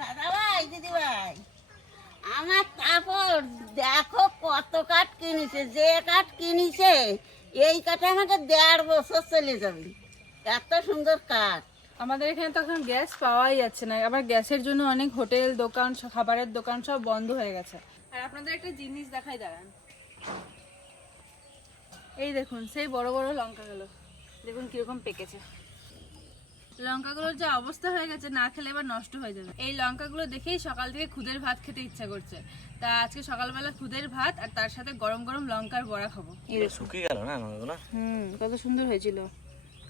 দাদা ভাই, দিদি ভাই, আমার কাপড় দেখো কত কাঠ কিনেছে। যে কাঠ কিনেছে এই কাঠে আমাকে 1.5 বছর চলে যাবে, এত সুন্দর কাঠ। আমাদের এখানে তো এখন গ্যাস পাওয়াই যাচ্ছে না, আবার গ্যাসের জন্য অনেক হোটেল দোকান খাবারের দোকান সব বন্ধ হয়ে গেছে। আর আপনাদের একটা জিনিস দেখাই, দাঁড়ান। এই দেখুন সেই বড় বড় লঙ্কাগুলো, দেখুন কিরকম পেকেছে। লঙ্কাগুলোর যে অবস্থা হয়ে গেছে, না খেলে এবার নষ্ট হয়ে যাবে। এই লঙ্কাগুলো দেখেই সকাল থেকে খুদের ভাত খেতে ইচ্ছা করছে। তা আজকে সকালবেলা খুদের ভাত আর তার সাথে গরম গরম লঙ্কার বড়া খাবো। শুকিয়ে গেল না লঙ্কাগুলো? কত সুন্দর হয়েছিল।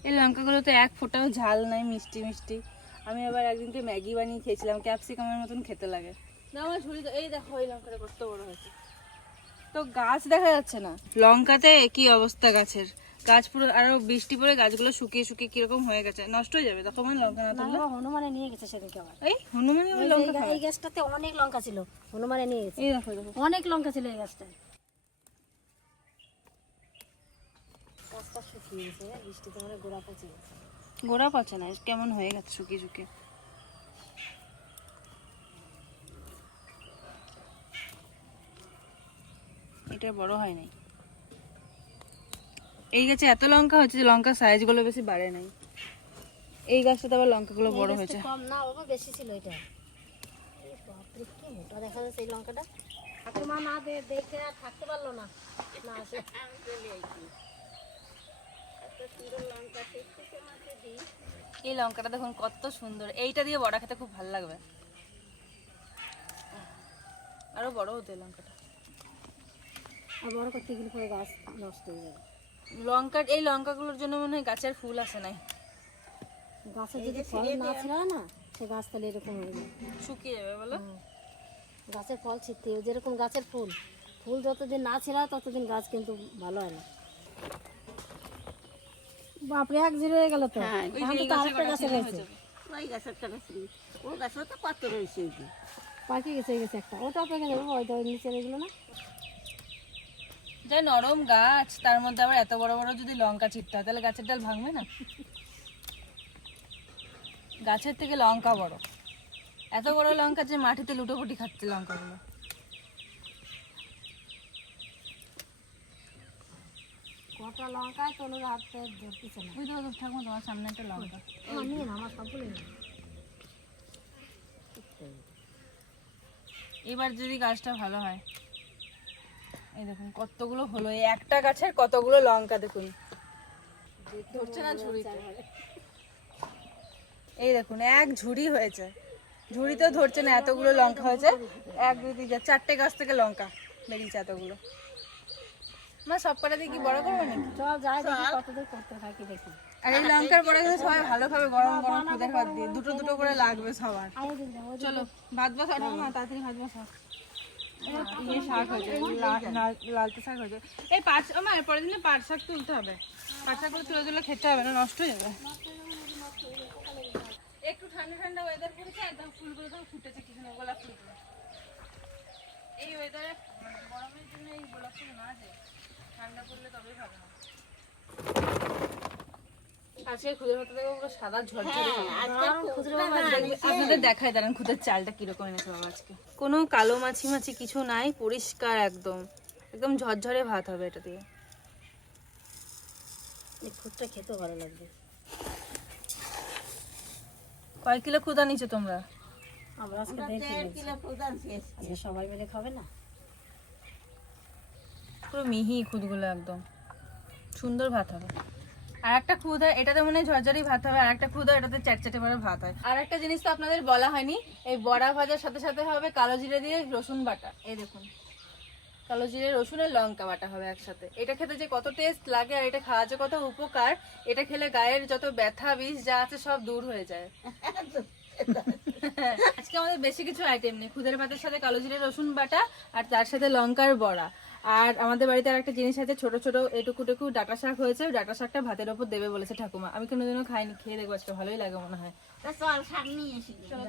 এই লঙ্কাগুলো তো এক ফোঁটাও ঝাল নাই, মিষ্টি মিষ্টি। আমি আবার একদিনকে ম্যাগি বানিয়ে খেয়েছিলাম, ক্যাপসিকামের মতন খেতে লাগে না। আমার ঝুড়ি তো এই দেখো, এই লঙ্কাটা কত বড় হয়েছে। তো গাছ দেখা যাচ্ছে না লঙ্কাতে, কি অবস্থা গাছের। গাছ পুরো, আরো বৃষ্টি পড়ে গাছগুলো শুকিয়ে শুকিয়ে কিরকম হয়ে গেছে, নষ্ট হয়ে যাবে। তখন লঙ্কা না তুললে হনুমানে নিয়ে গেছে সেদিনকে আবার। এই হনুমানে লঙ্কা খায়? এই গাছটাতে অনেক লঙ্কা ছিল, হনুমানে নিয়ে গেছে। এই দেখো দেখো, অনেক লঙ্কা ছিল এই গাছটায়। গাছটা শুকিয়ে গেছে, বৃষ্টিতে মানে গোড়া পচে গেছে। গোড়া পচে না, কেমন হয়ে গেছে শুকিয়ে শুকিয়ে। এটা বড় হয় নাই। এই গাছে এত লঙ্কা হচ্ছে যে লঙ্কার সাইজ গুলো বেশি বাড়ে নাই। এই গাছটাতে আবার লঙ্কাগুলো বড় হয়েছে। কম না বাবা, বেশি ছিল এটা। এই বাপরে কি মোটা দেখা যাচ্ছে এই লঙ্কাটা। ঠাকুমা না দেখে আর থাকতে পারলো না, না আসে। এই লঙ্কাটা দেখুন কত সুন্দর, এইটা দিয়ে বড়া খেতে খুব ভালো লাগবে। আরো বড় হতো এই লঙ্কাটা। আর বড় করতে গেলে পরে গাছ নষ্ট হয়ে যাবে। লঙ্কার এই লঙ্কাগুলোর জন্য মনে হয় গাছের ফুল আসে নাই। গাছের যদি ফল না ছিল না, সে গাছ তাহলে এরকম হয়ে যাবে, শুকিয়ে যাবে বলো। গাছের ফল ছিটতে যেরকম গাছের ফুল, ফুল যতদিন না ছিল ততদিন গাছ কিন্তু ভালো হয় না। বাপরে, এক জিরো হয়ে গেল তো। এখন তো আরেকটা গাছে রয়েছে, ওই গাছের কাছে, ও গাছও তো কত রয়েছে। পাকি গেছে এই গেছে একটা, ওটাও পেকে যাবে। ওইটা নিচে এগুলো না, যা নরম গাছ, তার মধ্যে আবার এত বড় বড় যদি লঙ্কা ছিটতে হয় তাহলে গাছের ডাল ভাঙবে না? গাছের থেকে লঙ্কা বড়, এত বড় লঙ্কা যে মাটিতে লুটোপুটি খাচ্ছে লঙ্কাগুলো। কটা লঙ্কায় তনুর হাতে ধরতেছে না। ওই তো ঠাকুমা তোমার সামনে একটা লঙ্কা। নিয়ে না, আমার সবগুলো নিয়ে। এবার যদি গাছটা ভালো হয়, এই দেখুন কতগুলো হলো, এই একটা গাছের কতগুলো লঙ্কা দেখুন, ধরছে না ঝুড়িতে। এই দেখুন এক ঝুড়ি হয়েছে, ঝুড়িতেও ধরছে না, এতগুলো লঙ্কা হয়েছে। 1 2 3 4 4টে গাছ থেকে লঙ্কা বেরিয়েছে এতগুলো। মা সব কটা দিয়ে কি বড় করবো নাকি? চল যাই দেখি কতদূর করতে থাকি দেখি। আর এই লঙ্কার বড়া কিন্তু সবাই ভালো খাবে, গরম গরম খুদের ভাত দিয়ে, দুটো দুটো করে লাগবে সবার। চলো ভাত বসাও ঠাকুমা, তাড়াতাড়ি ভাত বসাও। ইয়ে শাক হয়েছে, লালতে শাক হয়েছে। এই পাট আমার পরের দিনে পাট শাক তুলতে হবে, পাট শাকগুলো তুলে তুলে খেতে হবে, না নষ্ট হয়ে যাবে। একটু ঠান্ডা ঠান্ডা ওয়েদার পড়েছে, একদম ফুলগুলো তো ফুটেছে, কিছু না গোলাপ ফুলগুলো। এই ওয়েদারে মানে গরমের জন্য এই গোলাপ ফুল না যায়, ঠান্ডা পড়লে তবেই ভালো হয়। আজকে খুদের ভাতটা দেখো পুরো সাদা ঝরঝরে। আপনাদের দেখাই, দাঁড়ান খুদের চালটা কিরকম এনেছে বাবা আজকে। কোনো কালো মাছি মাছি কিছু নাই, পরিষ্কার একদম, একদম ঝরঝরে ভাত হবে এটা দিয়ে। এই ফুটটা খেতেও ভালো লাগবে। কয় কিলো খুদা নিচ্ছ তোমরা? আমরা আজকে 1.5 কিলো আজকে সবাই মিলে খাবে না? পুরো মিহি খুদগুলো, একদম সুন্দর ভাত হবে। আর একটা খুদ হয় এটাতে মনে হয় ঝরঝরি ভাত হবে, আর একটা খুদ হয় এটাতে চ্যাটচ্যাটে করে ভাত হয়। আর একটা জিনিস তো আপনাদের বলা হয়নি, এই বড়া ভাজার সাথে সাথে হবে কালো জিরে দিয়ে রসুন বাটা। এই দেখুন কালো জিরে রসুন আর লঙ্কা বাটা হবে একসাথে। এটা খেতে যে কত টেস্ট লাগে, আর এটা খাওয়া যে কত উপকার, এটা খেলে গায়ের যত ব্যথা বিষ যা আছে সব দূর হয়ে যায়। আজকে আমাদের বেশি কিছু আইটেম নেই, খুদের ভাতের সাথে কালো জিরে রসুন বাটা আর তার সাথে লঙ্কার বড়া। আর আমাদের বাড়িতে আর একটা জিনিস আছে, ছোট ছোট এটুকু ডাটা শাক হয়েছে, ডাটা শাকটা ভাতের ওপর দেবে বলেছে ঠাকুমা। আমি কোনোদিনও খাইনি, খেয়ে দেখবো আজকে, ভালোই লাগে মনে হয়।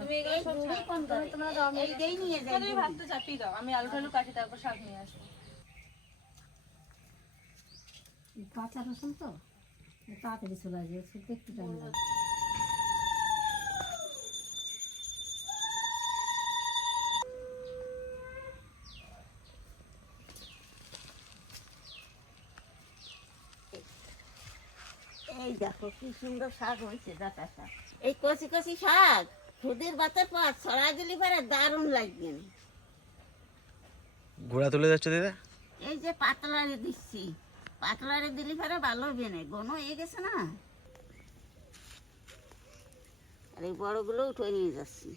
তুমি এগুলো সব তুমি ভাতটা চাপিয়ে দাও, আমি আলু টালু কাটি তারপর শাক নিয়ে আসবো। কাঁচা রসুন তো তাড়াতাড়ি চলে আসবে, শুধু একটু টাইম লাগবে। দেখো কি সুন্দর শাক হয়েছে, ডাটা শাক। এই কচি কচি শাক খুদের ভাতের পর ছড়া দিলি পরে দারুণ লাগবে। ঘোড়া তুলে যাচ্ছে দিদা। এই যে পাতলারে দিচ্ছি, পাতলারে দিলি পরে ভালো হবে না, ঘন হয়ে গেছে না। আর এই বড়গুলো উঠে নিয়ে যাচ্ছি,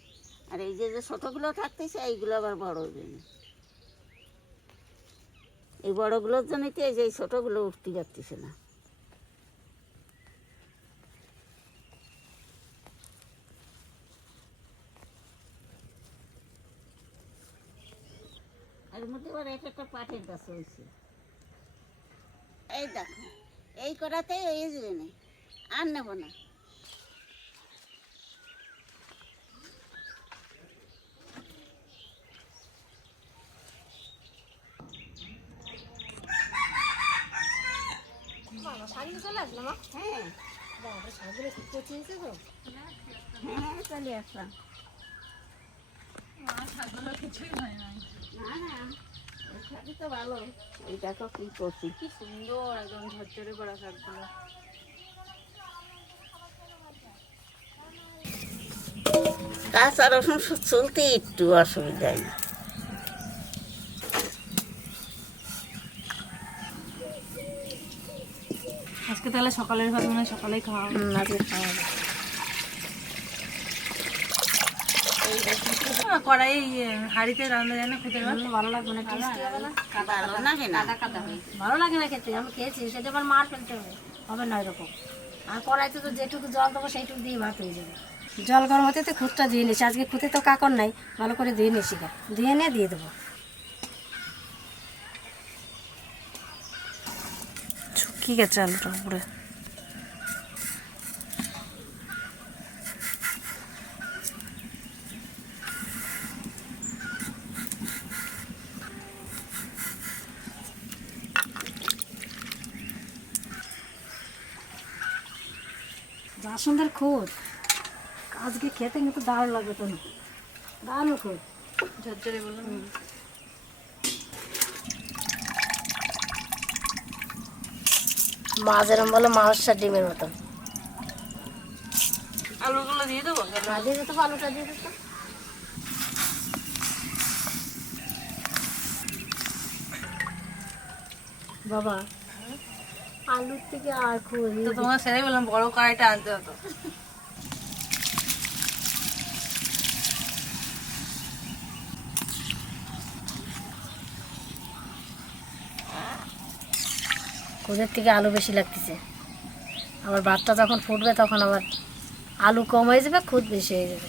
আর এই যে যে ছোটগুলো থাকতেছে এইগুলো আবার বড় হবে না। এই বড়গুলোর জন্যই তো এই যে ছোটগুলো উঠতে পারতেছে না। এর মধ্যে আবার একটা পাটের গাছ হয়েছে। এই দেখো এই কটাতে এই যাবে না, আর নেব না। শাড়ি চলে আসলো মা? হ্যাঁ বাবা শাড়িগুলো খুব পচিয়েছে তো। হ্যাঁ চলে আসলাম। কিছুই হয় না। না না এই শাড়ি তো ভালো। এই দেখো কি করছি, কি সুন্দর একদম ঝরঝরে করা শাকগুলো। কাঁচা রসুন চলতে একটু অসুবিধা নেই। আজকে তাহলে সকালের ভাত মনে হয় সকালেই খাওয়া হবে। আজকে খাওয়া হবে। কড়াই হাঁড়িতে রান্না যায় না খুদের ভাত? ভালো লাগবে না, টেস্টি হবে না? ভালো লাগে না। ভালো লাগে না খেতে, আমি খেয়েছি, সেটা আবার মার ফেলতে হবে, হবে না এরকম। আর কড়াইতে তো যেটুকু জল দেবো সেইটুকু দিয়ে ভাত হয়ে যাবে। জল গরম হতে তো খুদটা ধুয়ে নিয়েছি, আজকে খুঁতে তো কাকর নাই, ভালো করে ধুয়ে নিয়েছি, ধুয়ে নিয়ে দিয়ে দেবো। কি গেছে আলুটা উপরে? যা সুন্দর খুদ, আজকে খেতে কিন্তু দারুণ লাগবে, তো দারুণ খুদ ঝরঝরে বললাম। মাছ এরম বলো মাছ ডিমের মতন। আলুগুলো দিয়ে দেবো? দিয়ে দিতে আলুটা দিয়ে দিত বাবা, আলুর থেকে আর খুব তো তোমার সেটাই বললাম বড় কড়াইটা আনতে হতো। খুদের থেকে আলু বেশি লাগতেছে, আবার ভাতটা যখন ফুটবে তখন আবার আলু কম হয়ে যাবে, খুদ বেশি হয়ে যাবে।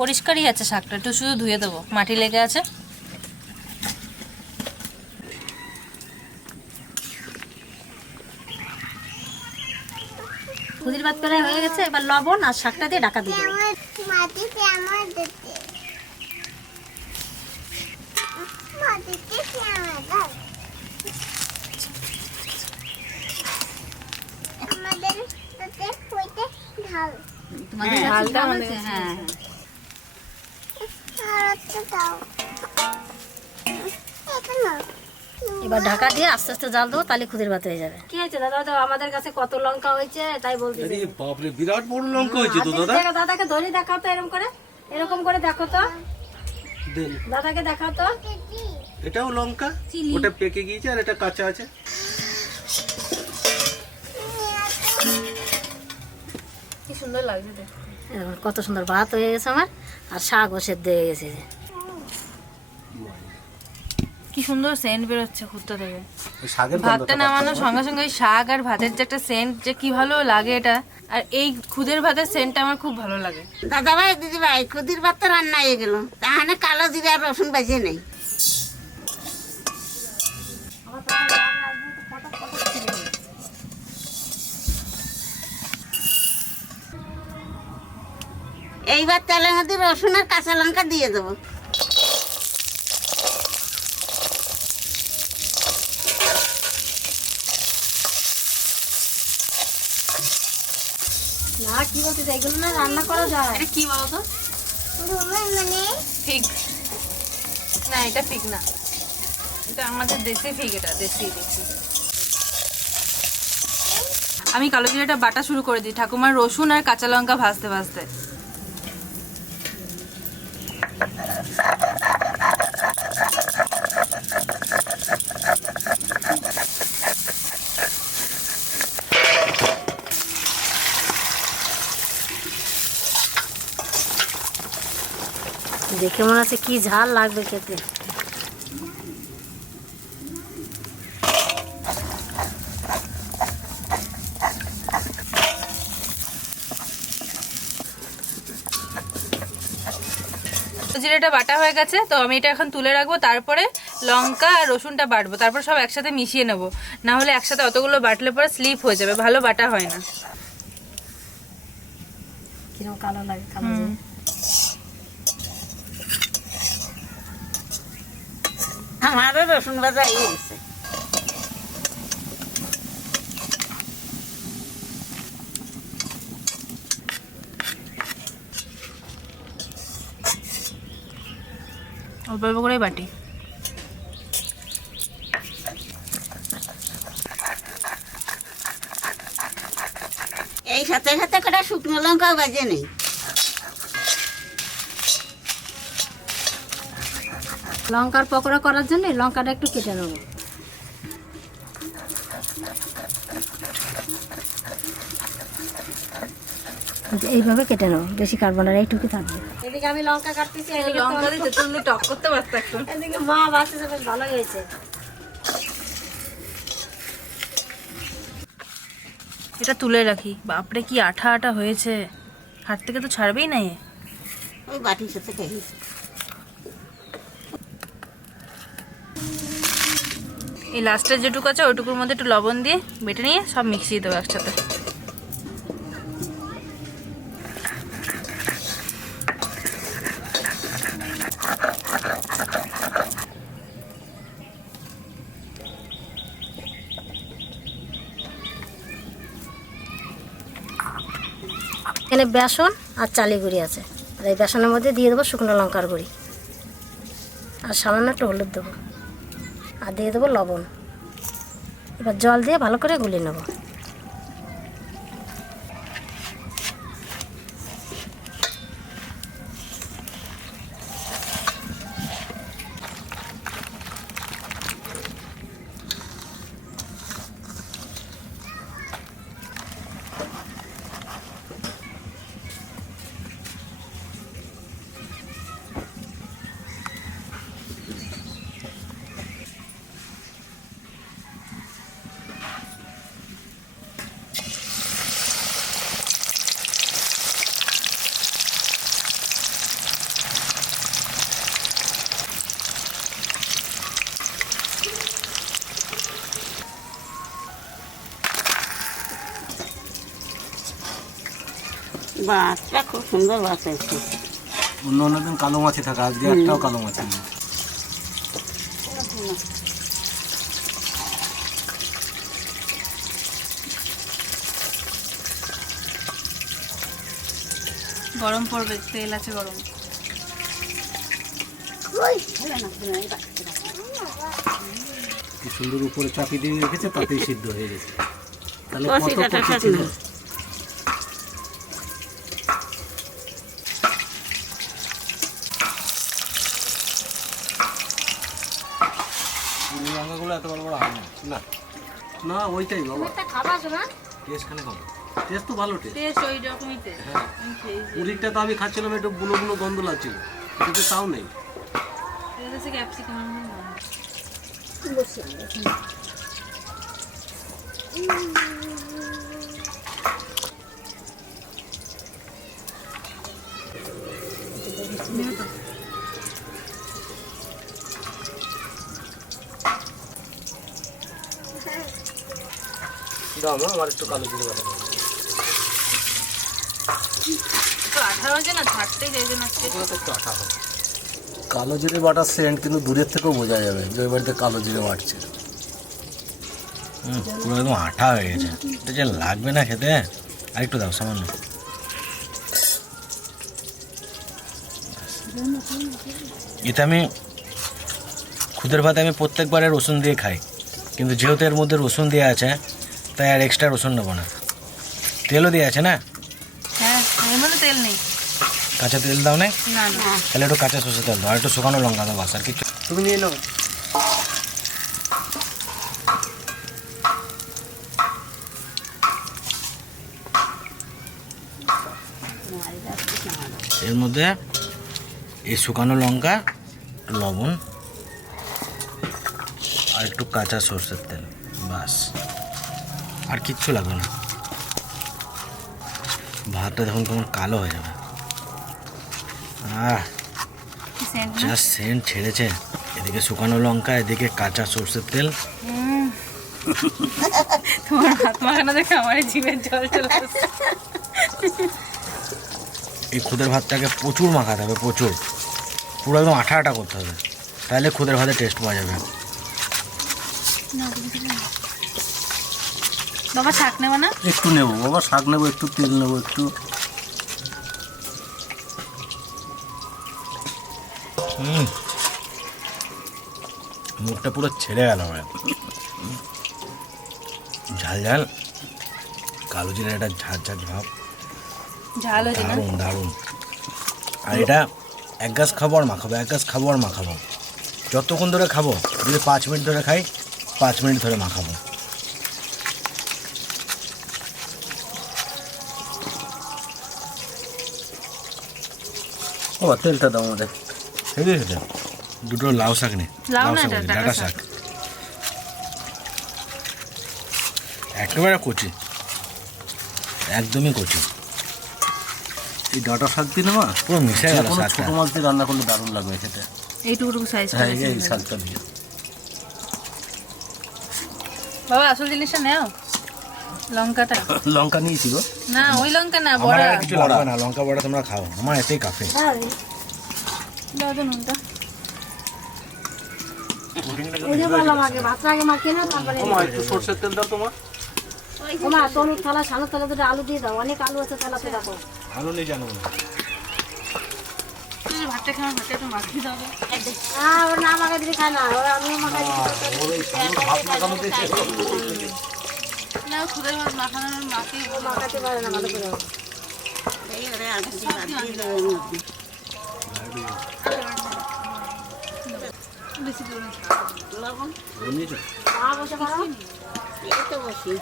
পরিষ্কারই আছে শাকটা, একটু শুধু ধুয়ে দেবো, মাটি লেগে আছে। খুদির ভাত প্রায় হয়ে গেছে, এবার লবণ আর শাকটা দিয়ে ঢাকা দিয়ে দেবো। ঝালটা আমাদের হ্যাঁ এবার ঢাকা দিয়ে আস্তে আস্তে জাল দেবো, তাহলে খুদের ভাত হয়ে যাবে। কি হয়েছে দাদা, তো আমাদের কাছে কত লঙ্কা হয়েছে তাই বলতে। আরে বাপরে বিরাট বড় লঙ্কা হয়েছে তো দাদা। দাদাকে ধরে দেখাও তো, এরকম করে দেখো তো, দেন দাদাকে দেখাও তো। এটাও লঙ্কা, ওটা পেকে গিয়েছে আর এটা কাঁচা আছে। কি সুন্দর লাগছে দেখতে। এবার কত সুন্দর ভাত হয়ে গেছে আমার, আর শাকও সেদ্ধ হয়ে গেছে। কি সুন্দর সেন্ট বেরোচ্ছে খুদটা থেকে। ওই শাকের ভাতটা নামানোর সঙ্গে সঙ্গে ওই শাক আর ভাতের যে একটা সেন্ট, যে কি ভালো লাগে এটা। আর এই খুদের ভাতের সেন্টটা আমার খুব ভালো লাগে। দাদা ভাই দিদি ভাই খুদির ভাত তো রান্না হয়ে গেল, তাহলে কালো জিরে আর রসুন বাজিয়ে নেই। এইবার তেলের মধ্যে রসুন আর কাঁচা লঙ্কা দিয়ে দেবো। না কি বলতে চাই, এগুলো না রান্না করা যায়। এটা কি বলো তো? ফিগ না, এটা ফিগ না, এটা আমাদের দেশি ফিগ, এটা দেশি। আমি কালো জিরাটা বাটা শুরু করে দিই ঠাকুমার রসুন আর কাঁচা লঙ্কা ভাজতে ভাজতে। দেখে মনে হচ্ছে কি ঝাল লাগবে খেতে। জিরাটা বাটা হয়ে গেছে, তো আমি এটা এখন তুলে রাখবো। তারপরে লঙ্কা আর রসুনটা বাটবো, তারপর সব একসাথে মিশিয়ে নেবো। না হলে একসাথে অতগুলো বাটলে পরে স্লিপ হয়ে যাবে, ভালো বাটা হয় না। কিরকম কালো লাগে, কালো জিরে। আমারও রসুন ভাজা হয়ে গেছে। অল্প অল্প করেই বাটি। এই সাথে সাথে কটা শুকনো লঙ্কাও বাজে নেই। লঙ্কার পকোড়া করার জন্য লঙ্কাটা একটু কেটে নেবো। এইভাবে কেটে নেবো, বেশি কাটবো না, এইটুকু থাকবে। এদিকে আমি লঙ্কা কাটতেছি, লঙ্কা দিতে তুমি টক করতে পারতো একটু। এদিকে মা বাঁচতেছে, বেশ ভালো হয়েছে। এটা তুলে রাখি। বাপরে কি আঠা আঠা হয়েছে, হাত থেকে তো ছাড়বেই না। ওই বাটির সাথে খেয়ে এই লাস্টের যেটুকু আছে ওইটুকুর মধ্যে একটু লবণ দিয়ে বেটে নিয়ে সব মিক্সিয়ে দেবো একসাথে। এখানে বেসন আর চালের গুঁড়ি আছে, আর এই বেসনের মধ্যে দিয়ে দেবো শুকনো লঙ্কার গুঁড়ি, আর সামান্য একটু হলুদ দেবো, আর দিয়ে দেবো লবণ। এবার জল দিয়ে ভালো করে গুলিয়ে নেব। মাছটা খুব সুন্দর মাছ হয়েছে। অন্য অন্য দিন কালো মাছই থাকে, আজকে একটাও কালো মাছ নেই। গরম পড়বে, তেল আছে গরম। কি সুন্দর উপরে চাপি দিয়ে রেখেছে, তাতেই সিদ্ধ হয়ে গেছে। তাহলে কত কষিটাটা কচি থাক ছিল। না। লঙ্কাগুলো এত বড় বড় হয় না। না না, ওইটাই বাবা খাবার শোনা, টেস্ট খানে খাবো। টেস্ট তো ভালো টেস্ট। টেস্ট ওই রকমই টেস্ট। হ্যাঁ, মুড়িটা তো আমি খাচ্ছিলাম, একটু বুনো বুনো গন্ধ লাগছিল, এটাতে তাও নেই। এটা হচ্ছে ক্যাপসিকাম। দাও মা, আমার একটু কালো জিরে বাটা দাও। তো আঠা হয়েছে না, ছাড়তেই চাইছে না। এগুলো তো একটু আঠা হবে। কালো জিরে বাটার সেন্ট কিন্তু দূরের থেকেও বোঝা যাবে যে ওই বাড়িতে কালো জিরে বাটছে। পুরো একদম আঠা হয়ে গেছে, এটা যে লাগবে না খেতে। আর একটু দাও সামান্য। এটা আমি খুদের ভাতে আমি প্রত্যেকবারে রসুন দিয়ে খাই, কিন্তু যেহেতু এর মধ্যে রসুন দেওয়া আছে তাই আর এক্সট্রা রসুন নেবো না। তেলও দিয়ে আছে না? হ্যাঁ এর মধ্যে তেল নেই। কাঁচা তেল দাও না? না না তাহলে একটু কাঁচা সর্ষে তেল দাও আর একটু শুকানো লঙ্কা দাও, বাস আর কিছু। তুমি নিয়ে নাও। এর মধ্যে এই শুকানো লঙ্কা, লবণ আর একটু কাঁচা সর্ষের তেল, বাস আর কিচ্ছু লাগবে না। ভাতটা যখন কেমন কালো হয়ে যাবে, কি scent না? যা সেন্ট ছেড়েছে, এদিকে শুকানো লঙ্কা, এদিকে কাঁচা সর্ষের তেল। তোমার হাত মাখানো দেখে আমার জিভের জল চলে আসছে। এই খুদের ভাতটাকে প্রচুর মাখাতে হবে, প্রচুর, পুরো একদম আঠা আঠা করতে হবে, তাহলে খুদের ভাতের টেস্ট পাওয়া যাবে। বাবা শাক নেবো না? একটু নেবো বাবা, শাক নেবো, একটু তেল নেবো, একটু। মুখটা পুরো ছেড়ে গেল আমার। ঝাল ঝাল কালো জিরার একটা ঝাঁঝ ঝাঁঝ ভাব, ঝাল হয়েছে না? দারুণ দারুণ। আর এটা এক গাছ খাবো আর মাখাবো, এক গাছ খাবো আর মাখাবো। যতক্ষণ ধরে খাবো, যদি 5 মিনিট ধরে খাই, 5 মিনিট ধরে মাখাবো। বাবা তেলটা দাও আমাদের। ঠিক আছে, দুটো লাউ শাক নে। লাউ না, শাক এটা বলছি, ডাঁটা ডাঁটা শাক। একেবারে কচি, একদমই কচি, এই ডাঁটা শাক দিয়ে নেওয়া, পুরো মিশে গেল কোনো শাকটা। ছোট মাছ দিয়ে রান্না করলে দারুণ লাগবে খেতে। এইটুকু সাইজ। হ্যাঁ এই শাকটা দিয়ে। বাবা আসল জিনিসটা নাও, লঙ্কাটা। লঙ্কা নিয়েছি গো। না ওই লঙ্কা না, আমার বড়া। আর কিছু লাগবে না, লঙ্কা বড়া তোমরা খাও, আমার এতেই কাফি। দাও তো নুনটা। এই যে বললাম আগে ভাতটা আগে মাখিয়ে না, তারপরে একটু সরষের তেল দাও তোমার। ওমা তনুর থালা, সানো থালা দুটো আলু দিয়ে দাও, অনেক আলু আছে থালাতে রাখো। আলু নেই জানো না? তুই ভাতটা খাওয়া, ভাতটা একটু মাখিয়ে দাও। ওর না মাখাই দিলে খায় না, ওরা আমিও মাখাই দিই। না খুদের ভাত মাখানো মাখিয়ে ও মাখাতে পারে না ভালো করে। এই ওরে আর কিছু বাদ দিয়ে দেবো এর মধ্যে। বেশি করে লবণ মা বসে পারো। এই তো বসি।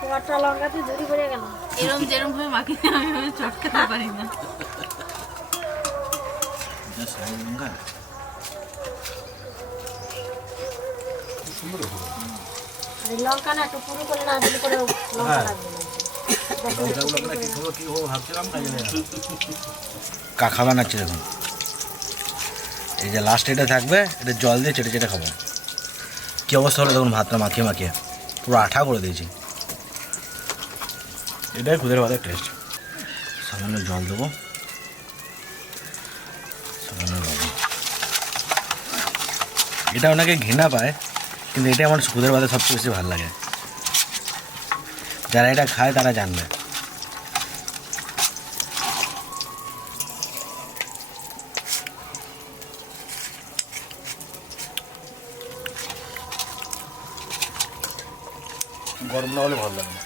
তোমারটা লঙ্কাতে ঝুড়ি পড়ে গেল। এরকম যেরকম ভাবে মাখিয়ে আমি ভাবে চটকাতে পারি না। লঙ্কা আর এই লঙ্কা না একটু পুরো করে না দিলে করে লঙ্কা লাগবে না। কাকা বানাচ্ছে দেখুন, এই যে লাস্ট এটা থাকবে, এটা জল দিয়ে চেটে চেটে খাবো। কী অবস্থা হলো দেখুন, ভাতটা মাখিয়ে মাখিয়ে পুরো আঠা করে দিয়েছি। এটাই খুদের ভাতের টেস্ট। সামান্য জল দেবো, সামান্য লবণ। এটা অনেকে ঘৃণা পায়, কিন্তু এটা আমার খুদের ভাতে সবচেয়ে বেশি ভালো লাগে। যারা এটা খায় তারা জানবে। গরম না হলে ভালো লাগে না।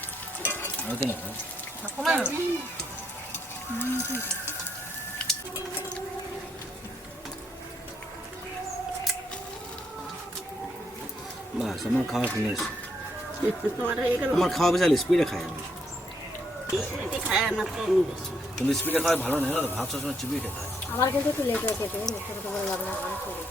বাস আমার খাওয়া ফিনিশ। তোমার হয়ে গেল। আমার খাওয়া বিশাল স্পিডে খাই আমি, এটি খায় না তুমি বেশি। কিন্তু স্পিডে খাওয়া ভালো না, ভাত সবসময় চিবিয়ে খেতে হয়। আমার কিন্তু একটু লেট হয়ে খেতে, মিথ্যা কথা বলে লাভ না, অনেক লেট।